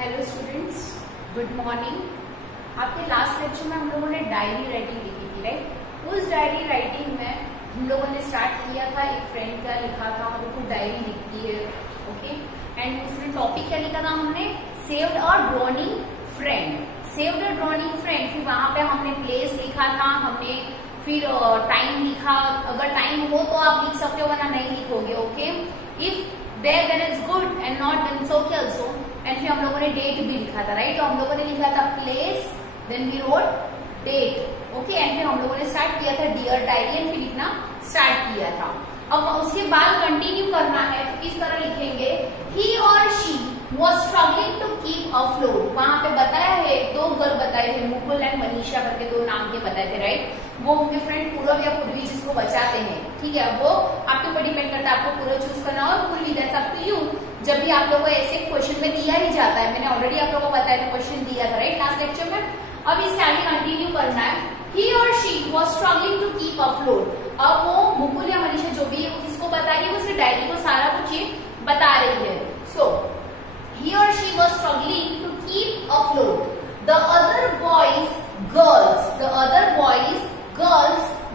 Hello students, good morning. आपके last lecture में हम लोगों ने डायरी राइटिंग लिखी थी, राइट। उस डायरी राइटिंग में हम लोगों ने स्टार्ट किया था, एक फ्रेंड का लिखा था, हम लोग डायरी लिखती है, ओके। एंड उसमें टॉपिक क्या लिखा था हमने, saved a drawing friend, saved a drawing friend. फिर वहां पे हमने प्लेस लिखा था, हमने फिर टाइम लिखा। अगर टाइम हो तो आप लिख सकते हो, वरना नहीं लिखोगे, okay. If there then is good and not then it's okay also. And फिर हम लोगों ने डेट भी लिखा था, राइट। तो हम लोगों ने लिखा था place, then we wrote date, okay. And फिर हम लोगों ने स्टार्ट किया था डियर डायरी, एंड फिर लिखना स्टार्ट किया था। अब उसके बाद कंटिन्यू करना है, तो किस तरह लिखेंगे, ही और she was struggling to keep afloat। वहां पे बताया है, दो गर्ल बताए थे, मुकुल एंड मनीषा करके दो नाम के बताए थे, राइट। वो उनके फ्रेंड पूरब या पूर्वी जिसको बचाते हैं, ठीक है। वो आपके ऊपर डिपेंड करता है, आपको पूरब चूज करना और पूर्वी, दैट्स अप टू यू। जब भी आप लोगों को ऐसे क्वेश्चन में दिया ही जाता है, मैंने ऑलरेडी आप लोगों को बताया था, क्वेश्चन दिया था, राइट, लास्ट लेक्चर में। अब इसके आगे कंटिन्यू करना है। ही और she was struggling to keep afloat। अब वो मुकुल या मनीषा जो भी किसको बता रही है, उसकी डायरी को सारा कुछ ये बता रही है। सो he or she was struggling to keep afloat. The other boys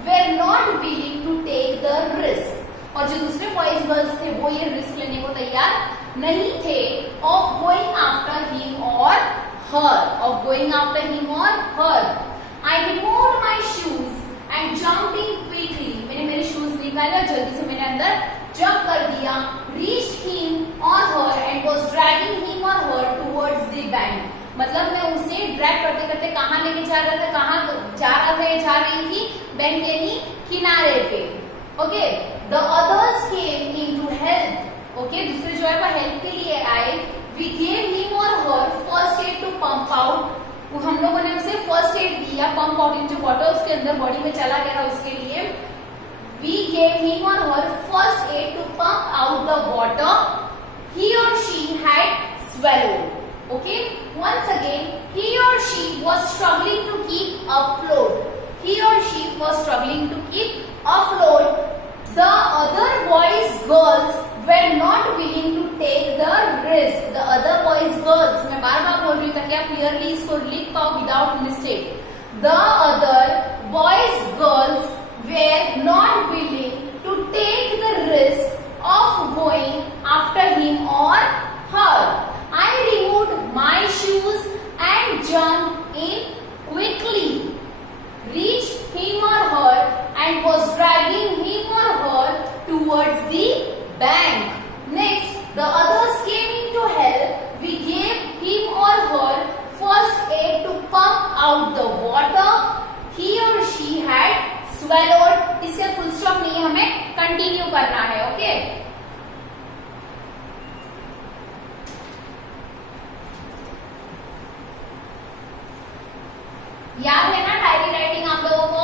were not willing to take the risk। और जो दूसरे बॉयज गर्ल्स थे वो ये रिस्क लेने को तैयार नहीं थे, of going after him or her। I removed my shoes and jumped in quickly। मैंने मेरे शूज निकाले और जल्दी से मैंने अंदर जंप कर दिया। Reached him or her and was dragging him or her towards the bank। मतलब मैं उसे ड्रैग करते करते कहाँ लेके जा रहा था, कहाँ जा रहा था या जा रही थी, बैंक यानी किनारे पे, okay. The others came in to help, okay. दूसरे जो है वो हेल्प के लिए आए। We gave him or her first aid to pump out। हम लोगों ने उसे फर्स्ट एड दिया, पंप आउट इन जो वाटर उसके अंदर बॉडी में चला गया था उसके लिए। We gave him or her first aid to pump out the water he or she had swallowed, okay। Once again, he or she was struggling to keep afloat। He or she was struggling to keep afloat। The other boys girls were not willing to take the risk। The other boys girls, मैं बार बार बोल रही हूँ ताकि आप क्लियरली इसको लिख पाओ without mistake. The other boys girls were not willing to take the risk of going after him or her। I removed my shoes and jumped in quickly, reached him or her and was dragging him or her towards the bank। Next, the others came in to help। We gave him or her first aid to pump out the water he or she had swallowed। इससे full stop नहीं, हमें कंटिन्यू करना है, ओके। याद है ना diary writing आप लोगों को,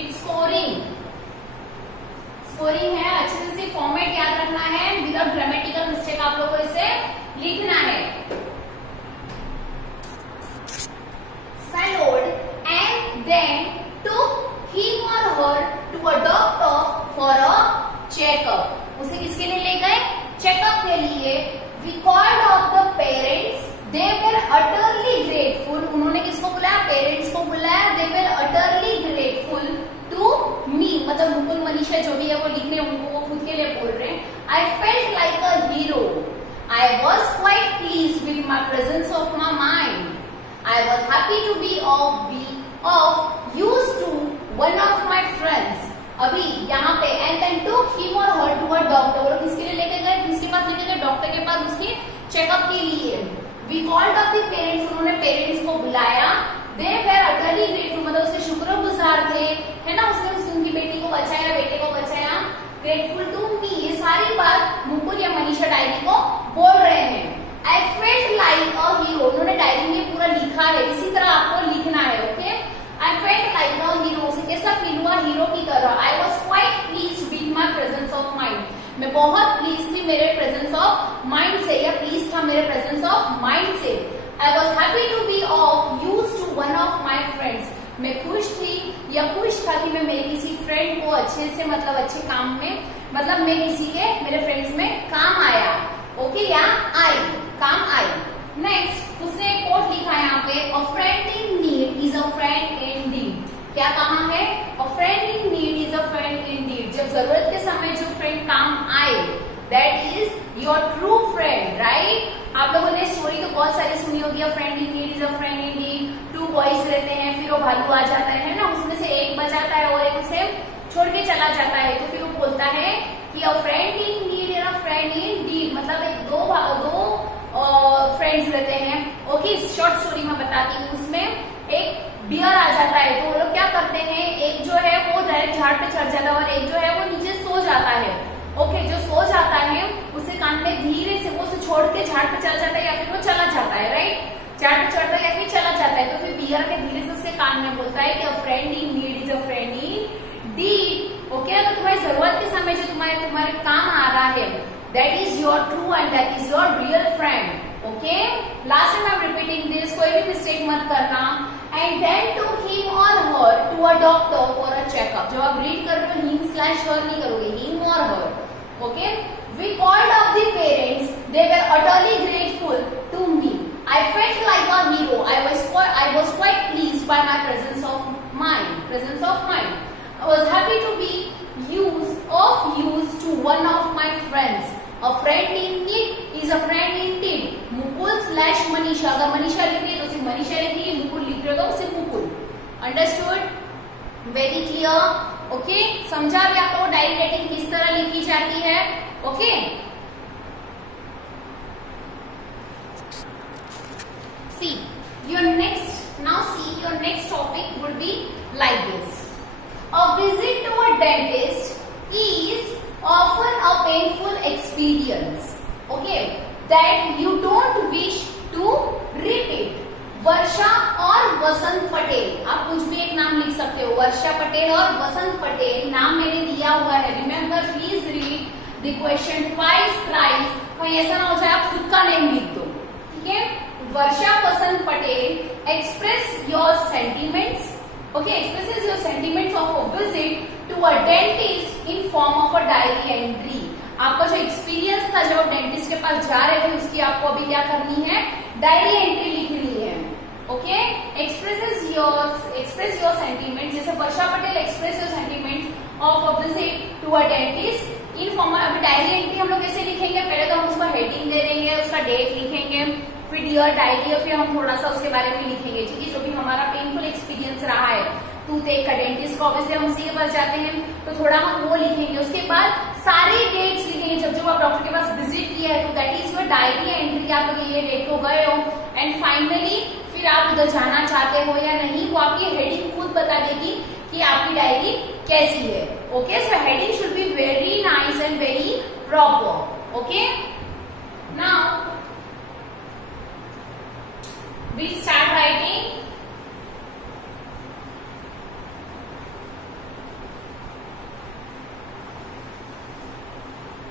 इट्स स्कोरिंग है। अच्छे से फॉर्मेट याद रखना है, विदाउट ग्रामेटिकल मिस्टेक आप लोगों को इसे लिखना है। Swallowed and then took him or her to a doctor for a checkup। उसे किसके लिए ले गए, चेकअप के लिए। We called off the parents, they were utterly grateful। उन्होंने किसको बुलाया, पेरेंट्स को बुलाया। They were utterly grateful to me, मतलब मुकुल मनीषा जो भी है वो लिख रहे हैं, उनको वो खुद के लिए बोल रहे हैं। I felt like a hero। I was quite pleased with my presence of my mind। I was happy to be of use to one of my friends। अभी यहाँ पे and then took him or her to a doctor। वो लोग किसके लिए लेके गए, किसके पास लेके गए, डॉक्टर के पास, उसके चेकअप के लिए। We called up the parents, उन्होंने पेरेंट्स को बुलाया। They were utterly grateful, मतलब उसके शुक्रगुजार थे, है ना, उसने उनकी बेटी को बचाया, बेटे को बचाया। Grateful to me, ये सारी बात मुकुल या मनीषा डायरी को बोल रहे हैं। I felt like a hero, उन्होंने डायरी में पूरा लिखा है, इसी तरह आपको लिखना है, okay. I felt like a hero, उसे कैसा फील हुआ, हीरो की तरह। I was quite pleased with my presence of mind, मैं बहुत प्लीज थी मेरे प्रेजेंस ऑफ माइंड से, या प्लीज था मेरे प्रेजेंस ऑफ माइंड से। I was happy to be of use to one of my friends, मैं खुश थी या खुश था कि मैं मेरे किसी फ्रेंड को अच्छे से, मतलब अच्छे काम में, मतलब मैं किसी के मेरे फ्रेंड्स में काम आया, ओके, या आई, काम आई। Next, that is your true friend, right. आप लोगों ने स्टोरी तो बहुत सारी सुनी होगी, a friend in need is a friend in need. Two boys रहते हैं, फिर वो भालू आ जाता है ना, उसमें से एक बचाता है और एक उसे छोड़ के चला जाता है, तो फिर वो बोलता है कि a friend in need is a friend in deed, मतलब एक दो फ्रेंड्स रहते हैं। ओके, शॉर्ट स्टोरी में बताती हूँ। उसमें एक बियर आ जाता है, तो वो लोग क्या करते हैं, एक जो है वो डायरेक्ट झाड़ पे चढ़ जाता है और एक जो है वो नीचे सो जाता है। ओके, जो सो जाता है उसे कान में धीरे से वो उसे छोड़ के झाड़ पे चल जाता है या फिर वो चला जाता है, राइट। झाड़ पे चढ़ता है या फिर चला जाता है, तो फिर बियर के धीरे से उसके कान में बोलता है कि a friend in need is a friend in deed. Okay, अगर तुम्हारी जरूरत के समय जो तुम्हारे काम आ रहा है, that is your true and that is your real friend. Okay, last time I am repeating this, कोई भी मिस्टेक मत करना। एंड देन टू हिम और her to a doctor for a checkup. जब आप रीड कर रहे हो हिम स्लैश हर नहीं करोगे, हिम और her. Okay, we called off the parents, they were utterly grateful to me. I felt like a hero. I was quite pleased by my presence of mind. I was happy to be of use to one of my friends. A friend in need is a friend indeed. Mukul slash Manisha. अगर मनीषा लिख रही है तो सिर्फ मनीषा लिखिए, मुकुल लिख रहे हो तो सिर्फ Mukul. Understood? Very clear? Okay? समझा भी आपको डायरी राइटिंग किस तरह लिखी जाती है? Okay? See, your next topic would be like this. A visit to a dentist is often a painful experience, okay, that you don't wish to repeat. वर्षा और वसंत पटेल, आप कुछ भी एक नाम लिख सकते हो, वर्षा पटेल और वसंत पटेल नाम मैंने दिया हुआ है। Remember, please read the question twice thrice, कोई ऐसा ना हो जाए आप खुद का नेम लिख दो, ठीक है। वर्षा वसंत Patel express your sentiments, okay, expresses your sentiments of a visit to a dentist in form of a diary entry. आपका जो एक्सपीरियंस था जब आप डेंटिस्ट के पास जा रहे थे उसकी आपको अभी क्या करनी है, डायरी एंट्री लिखनी है। ओके, express your sentiments, जैसे वर्षा Patel express your sentiments of a visit to a dentist in form। अभी डायरी एंट्री हम लोग कैसे लिखेंगे, पहले तो हम उसको हेडिंग दे देंगे, उसका डेट लिखेंगे, फिर डियर डायरी, और फिर हम थोड़ा सा उसके बारे में लिखेंगे, ठीक है, जो भी हमारा पेनफुल एक्सपीरियंस रहा है। टूथ एक का डेंटिस्ट का, ऑब्वियसली हम उसी के पास जाते हैं तो थोड़ा हम वो लिखेंगे। उसके बाद सारे डेट्स लिखेंगे जब जब आप डॉक्टर के पास विजिट किया है, तो that is your diary entry, आप लोग ये डेट को गए हो। एंड फाइनली फिर आप उधर जाना चाहते हो या नहीं, वो आपकी हेडिंग खुद बता देगी कि आपकी डायरी कैसी है। Okay, so heading should be very nice and very proper. Okay, now we'll start writing.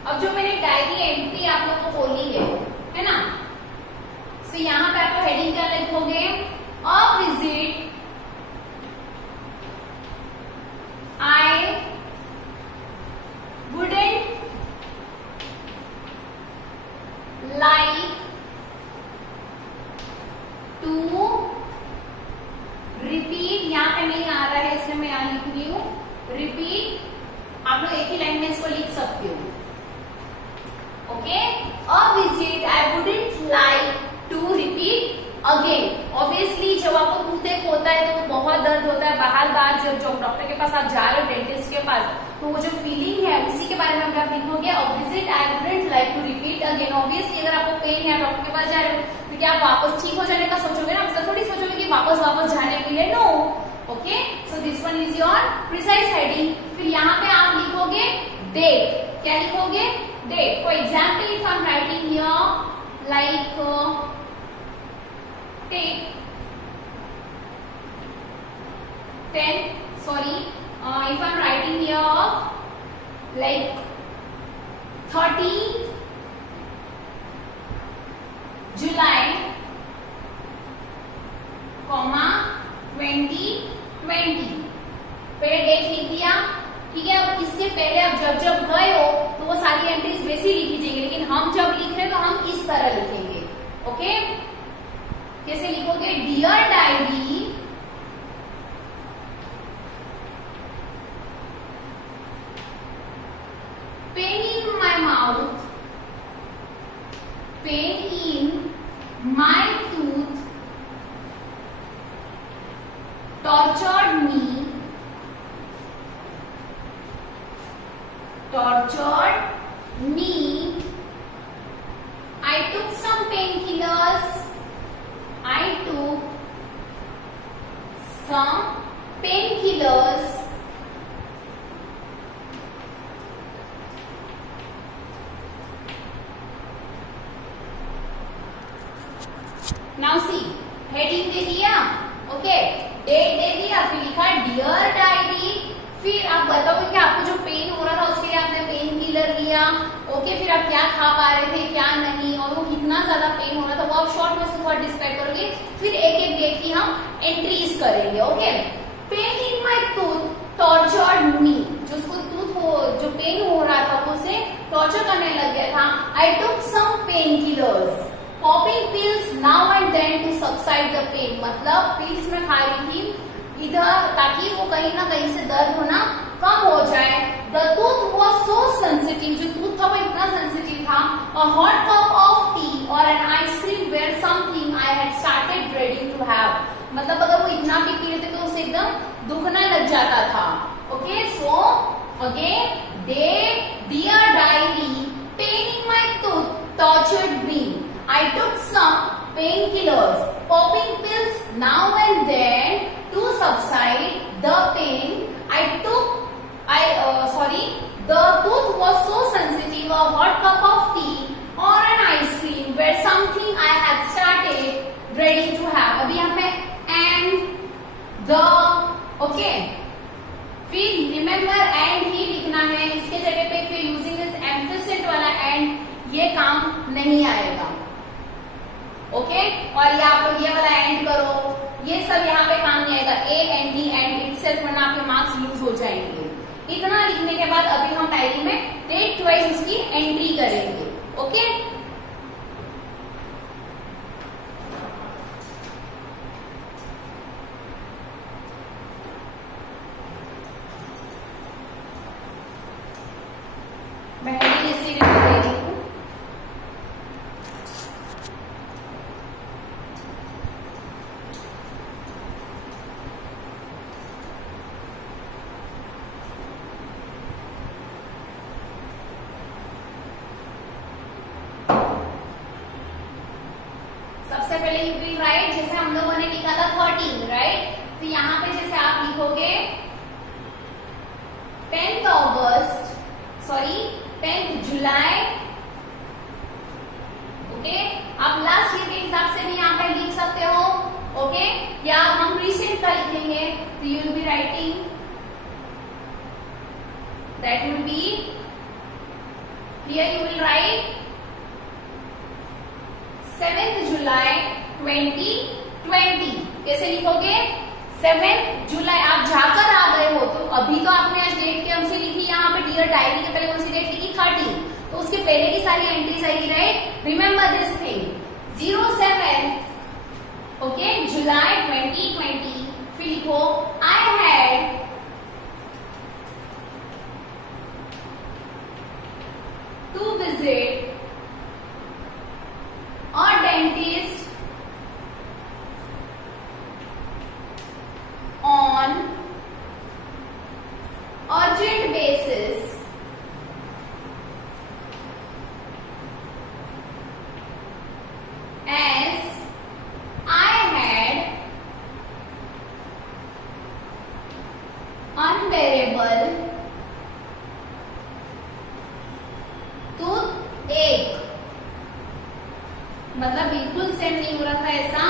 अब जो मैंने डायरी एंट्री आप लोग को बोली है ना, सो यहाँ पे आपको हेडिंग क्या लिखोगे, a visit I wouldn't like to repeat, यहाँ पे नहीं आ रहा है इसलिए मैं यहाँ लिख रही हूँ रिपीट। आप लोग एक ही लाइन में इसको लिख सकते हो। Okay, a visit I wouldn't like to repeat again. Obviously जब आपको टूथ एक होता है तो बहुत दर्द होता है, बार बार जब डॉक्टर के पास आप जा रहे हो, डेंटिस्ट के पास, तो वो जो फीलिंग है उसी के बारे में आप लिखोगे, a visit I wouldn't like to repeat again. Obviously अगर आपको पेन है, डॉक्टर के पास जा रहे हो, तो क्या आप वापस ठीक हो जाने का सोचोगे ना, आप थोड़ी सोचोगे कि वापस जाने के लिए, no. Okay, so this one is your precise heading. फिर यहाँ पे आप लिखोगे डेट, क्या लिखोगे, date. For example if I am writing here like take 10, sorry, if I'm writing here like 13 July, 2020, पहले डेट लिख दिया, ठीक है। अब इससे पहले आप जब गए हो तो वो सारी एंट्रीज वैसे ही लिखी जाएंगी, लेकिन हम जब लिख रहे हैं तो हम इस तरह लिखेंगे। ओके, कैसे लिखोगे, dear diary pain in my mouth pain in my tooth tortured me I took some painkillers now see heading दे दिया, ओके, डेट दे दिया, फिर लिखा डियर डायरी, फिर आप बताओगे कि आपको जो पेन हो रहा था उसके लिए आपने पेन किलर लिया, ओके, फिर आप क्या खा पा रहे थे क्या नहीं और वो कितना ज्यादा पेन हो रहा था वो आप शॉर्ट में उसको थोड़ा डिस्क्राइब करोगे, फिर एक एक डेट की हम एंट्रीज करेंगे, okay. Pain in my tooth tortured me, जो उसको जो पेन हो रहा था वो उसे टॉर्चर करने लग गया था। I took some painkillers, popping pills now and then to subside the pain, मतलब पिल्स में खा रही थी इधर ताकि वो कहीं ना कहीं से दर्द होना कम हो जाए। The tooth was so sensitive, जो टूथ था वो इतना सेंसिटिव था। A hot cup of tea और an ice cream where something I had started dreading to have, मतलब अगर वो इतना भी पी लेते तो उसे एकदम दुखने लग जाता था, okay. So again dear diary, pain in my tooth tortured me, I took some painkillers, popping pills now and then to subside the pain. The tooth was so sensitive. A hot cup of tea or an ice cream were something I had started ready to have. अभी हमें and the, okay. फिर remember and ही लिखना है, इसके जगह पे फिर using this emphasis वाला and ये काम नहीं आएगा, ओके। और ये आप लोग ये वाला एंड करो, ये सब यहाँ पे काम नहीं आएगा, A and D and itself, वरना आपके मार्क्स लूज हो जाएंगे। इतना लिखने के बाद अभी हम डायरी में डेट वाइज उसकी एंट्री करेंगे, ओके। मैं हेडिंग इसी लिख रही हूँ, सबसे पहले यू विल राइट, जैसे हम लोगों ने लिखा था 13, राइट, तो यहाँ पे जैसे आप लिखोगे 10th जुलाई, ओके। आप लास्ट ईयर के हिसाब से भी यहाँ पे लिख सकते हो, ओके, या हम रिसेंट का लिखेंगे तो you will be writing that will be here, you will write 7th जुलाई 2020, कैसे लिखोगे 7th जुलाई, आप जाकर आ गए हो तो अभी तो आपने आज डेट के हमसे लिखी, यहाँ पे डियर डायरी के पहले कौन सी डेट लिखी 13, तो उसके पहले की सारी एंट्रीज आएगी, right. Remember this thing, 07 okay July 2020, फिर लिखो I had to visit or dentist on urgent basis as I had unbearable toothache, मतलब बिल्कुल सेम नहीं हो रहा था ऐसा,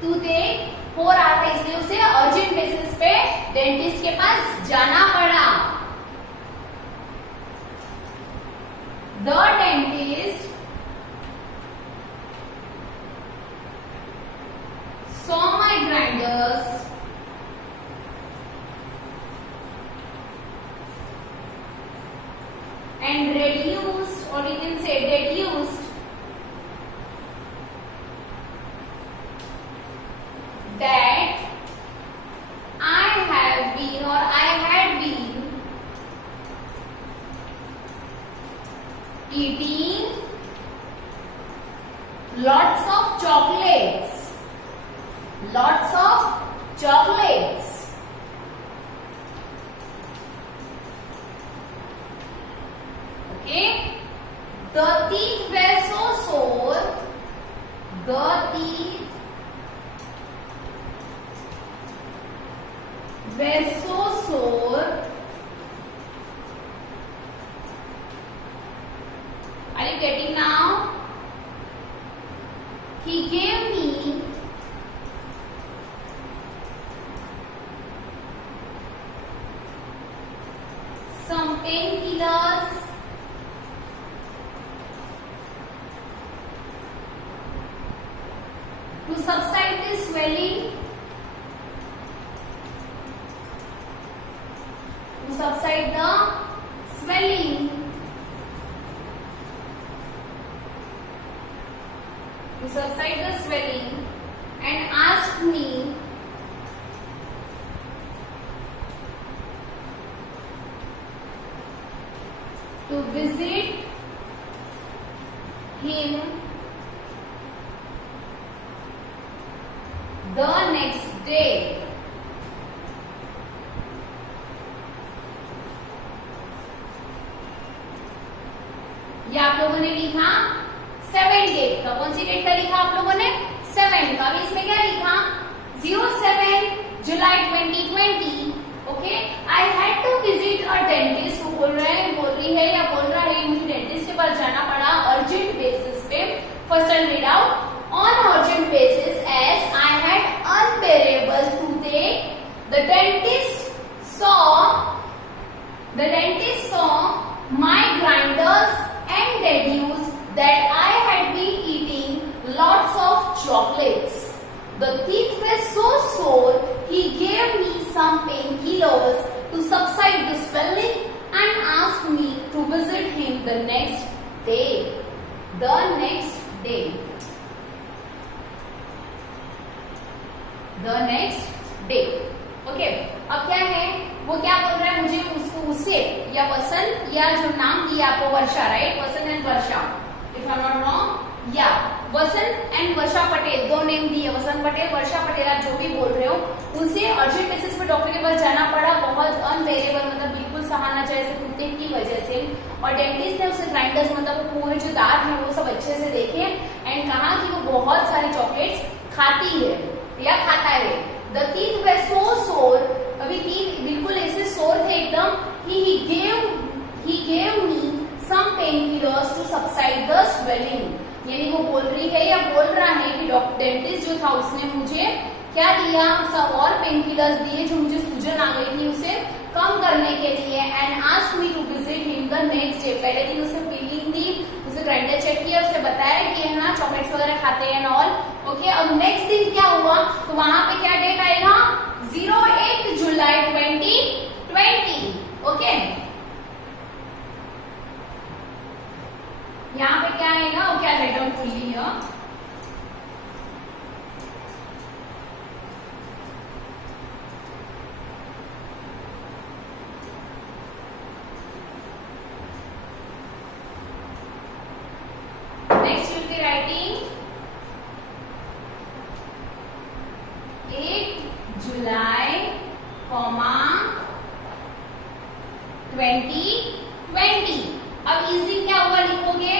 टूथएक हो रहा था इसलिए उसे अर्जेंट बेसिस पे डेंटिस्ट के पास जाना पड़ा। The dentist saw my grinders and reduced, or you can say deduced that I have been or I had been eating lots of chocolates, lots of chocolates. Okay, the teeth were so sore, the teeth were so sore. Are you getting now? He gave me some painkillers to subside the swelling, to subside the swelling, to subside the swelling, and asked me to visit him the next day. ये आप लोगों ने लिखा 7 डेट का। कौन सी डेट का लिखा आप लोगों ने? 7 का। अभी इसमें क्या लिखा? 07 जुलाई 2020। Okay, I had to visit a dentist. वो बोल रही है या बोल रहा है मुझे डेंटिस्ट के पास जाना पड़ा अर्जेंट बेसिस पे। फर्स्ट आई read out on urgent basis as I had unbearable toothache. The dentist saw my grinders and deduced that I had been eating lots of chocolates. The teeth were so sore, he gave me some painkillers to subside the swelling and asked me to visit him the next day. The next day. The next day. Okay, अब क्या है? वो क्या बोल रहा है? मुझे उसे या वसंत या जो नाम दिया आपको Varsha, right? Vasant and Varsha, if I am not wrong. या वसंत एंड वर्षा पटेल, दो नेम दिए, वसंत पटेल, वर्षा पटेल, आप जो भी बोल रहे हो, उनसे अर्जेंट बेसिस पे डॉक्टर के पास जाना पड़ा। बहुत अनबेरेबल, मतलब बिल्कुल सहाना जैसे कुत्ते की वजह से। और डेंटिस्ट ने उसे ग्राइंडर्स, मतलब पूरे जो दांत हैं वो सब अच्छे से देखे एंड कहा कि वो बहुत सारी चॉकलेट्स खाती है या खाता है। द टीथ वे सो सोर, अभी टीथ बिल्कुल ऐसे सोर थे एकदम। He gave me some painkillers to subside the swelling. यानी वो बोल रही है या बोल रहा है कि डॉक्टर डेंटिस्ट जो था उसने मुझे क्या दिया? सब और पेनकिलर्स दिए जो मुझे सूजन आ गई थी उसे कम करने के लिए। And asked me to visit him the next day. पहले दिन उसे फीलिंग दी, उसे ग्राइंडर चेक किया, उसे बताया कि है ना चॉकलेट्स वगैरह खाते हैं ऑल। ओके, अब नेक्स्ट दिन क्या हुआ? तो वहां पे क्या डेट आएगा? 08 जुलाई 2020। ओके, यहाँ पे क्या आएगा? वो क्या राइट डाउन फुल्ली है। Next you will be writing 8 July, 2020। अब इस दिन क्या हुआ लिखोगे?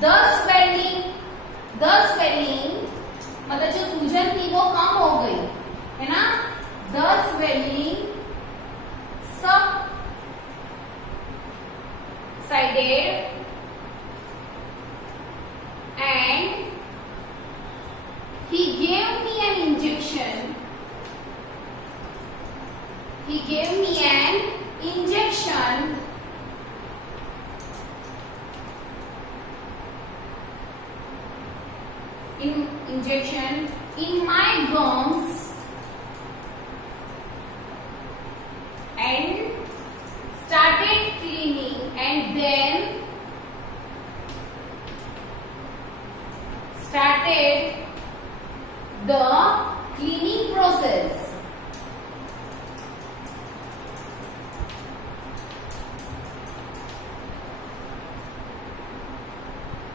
The swelling मतलब जो सूजन थी वो कम हो गई है ना। The swelling subsided and he gave me an injection. Injection in my gums and started cleaning, and then started the cleaning process.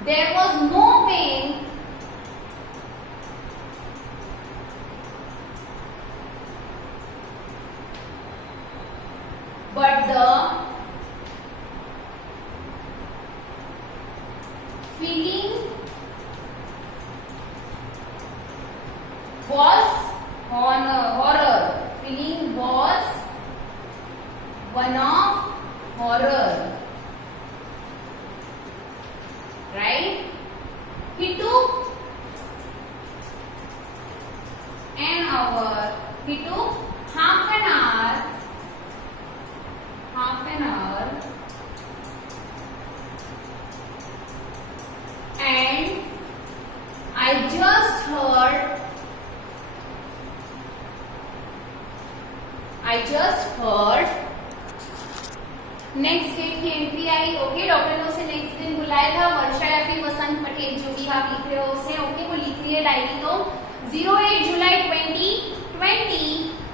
there was no pain but the feeling was horror. Feeling was one of horror. Right? He took an hour. He took half an hour. And I just heard next date की entry आई. Okay, doctor ने उसे नेक्स्ट दिन बुलाया था. वर्षा या फिर वसंत पटेल, जो भी आप लिख रहे हो उसे. ओके, वो लिख रही है डायरी. तो 08 जुलाई 2020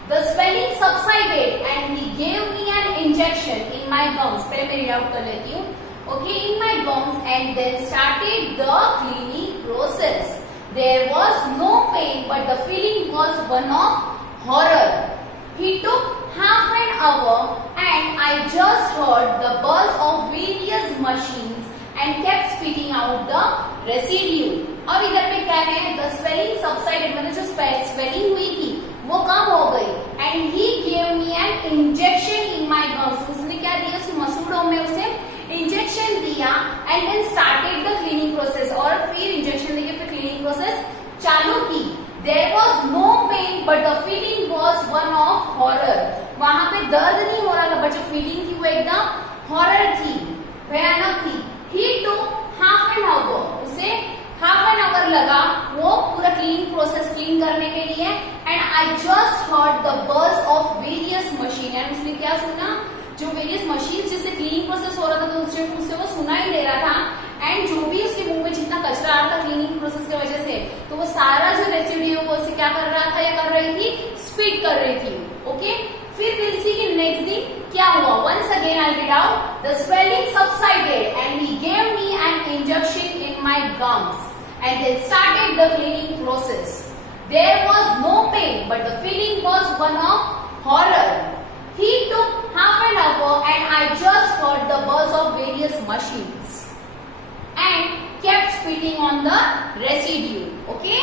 the swelling subsided and he gave me an injection in my gums. पहले मैं रीड आउट कर लेती हूँ. Okay, in my gums and then started the cleaning process. There was no pain but the feeling was one of horror. He took half an hour and I just heard the buzz of various machines and kept spitting out the residue. अब इधर पे क्या है? The swelling subsided, मतलब जो swelling हुई थी वो कम हो गई. And he gave me an injection in my gums. उसने क्या दिया? उसके मसूड़ों में उसे इंजेक्शन दिया. And then started the cleaning process. और फिर इंजेक्शन देके फिर cleaning process चालू की. There was no pain but the feeling was one of horror. वहां पे दर्द नहीं हो रहा था, बट जो फीलिंग थी वो एकदम हॉरर थी, भयानक थी. He took half an hour. उसे half an hour लगा वो पूरा क्लीनिंग प्रोसेस क्लीन करने के लिए. And I just heard the buzz of various machine. And उसने क्या सुना? जो वेरियस मशीन जिससे क्लीनिंग प्रोसेस हो रहा था तो उससे वो सुना ही दे रहा था. एंड जो भी उसके मुंह में जितना कचरा आ रहा था क्लीनिंग प्रोसेस की वजह से, तो वो सारा जो रेसिड्यू वो उसे क्या कर रहा था या कर रही थी? स्पीड कर रही थी. ओके, फिर विल सी कि नेक्स्ट दिन क्या हुआ. Once again I read out. The swelling subsided and he gave me an injection in my gums and then started the cleaning process. There was no pain but the feeling was one of horror. He took half an hour and I just heard the buzz of various machines and kept spitting on the residue. Okay?